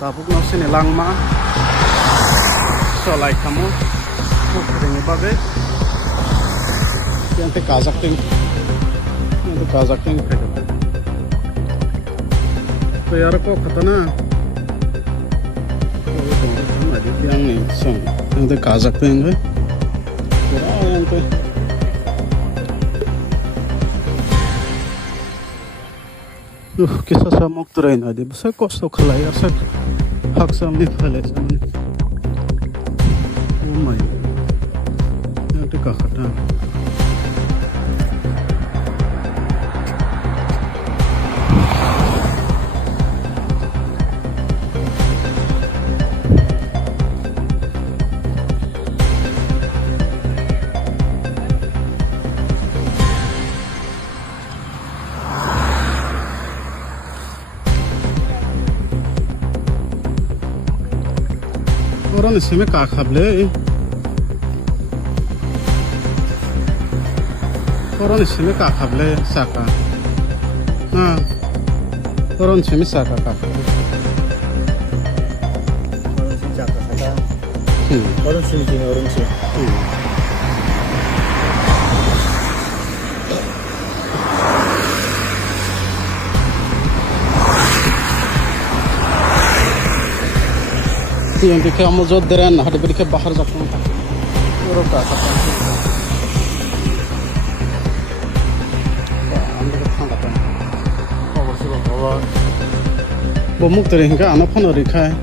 tabuk no sini langma solai kamu ini bagai yang te kazak ting तो यार को खतना yang nih song yang te kazak ting पूरा yang te kisah sama terain aja besar kos to khalai asal hak samne phale samne oh my yang te ka khata orang इसमें का खबले orang इसमें का खबले साका हाँ orang इसमें साका का orang sini cakap saja orang sini orang sini yang dikira mau jod deren ada beri ke bahar zakon tak orang ka kata anda ketang kata bawa sih bawa bomuk tere hingga anak pun orang kai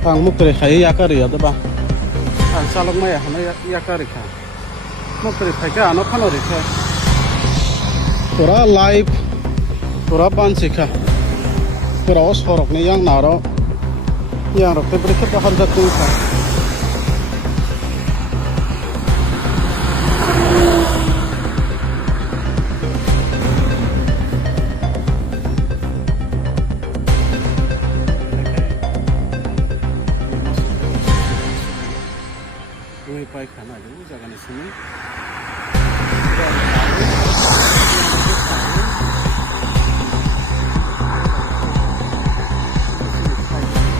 pang muk tere kai yakari ada bah ang salok maya hana yakari kai muk tere kai ka anak pun orang kai pura live pura bansika Terus horoknya yang naro, yang rokte berikut bahar jatuh kan. Ini pakai kana dulu jangan di sini.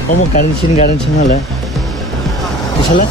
kamu garden sini lah bisa lah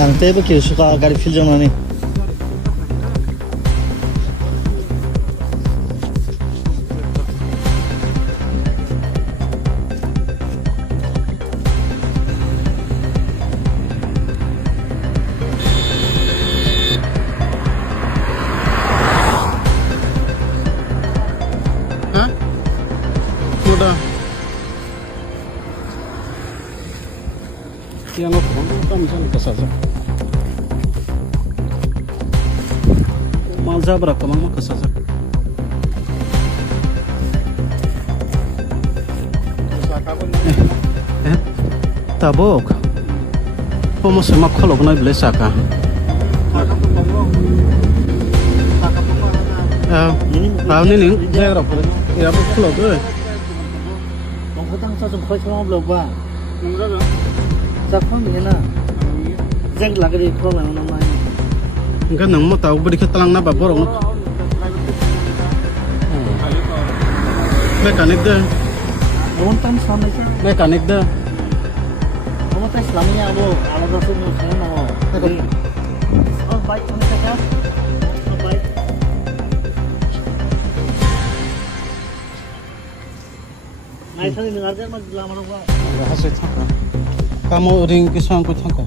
Ante bu kiri suka garip fil jamani. Hah? Sudah. Yang apa misalnya kesaja. Malza berapa mama kesaja. Tabok. Pomo semak kolok na belesaka. Tahu ni saya berapa? Ya berapa kolok tu? Kamu tang sa jom khoi chong blok ba. Zakon ni na. Jeng lagi di kolok na namai. Enggak nang mau tahu beri ketelang na baborong. Mekanik deh. Namun kan selama itu, mekanik dah. kamu tes selamanya abu alat rasul saya mau. Jadi, oh baik kamu cakap, oh baik. Naik tadi dengarkan mas lama lupa. Hasil thangka. Kamu ring kisah aku thangka.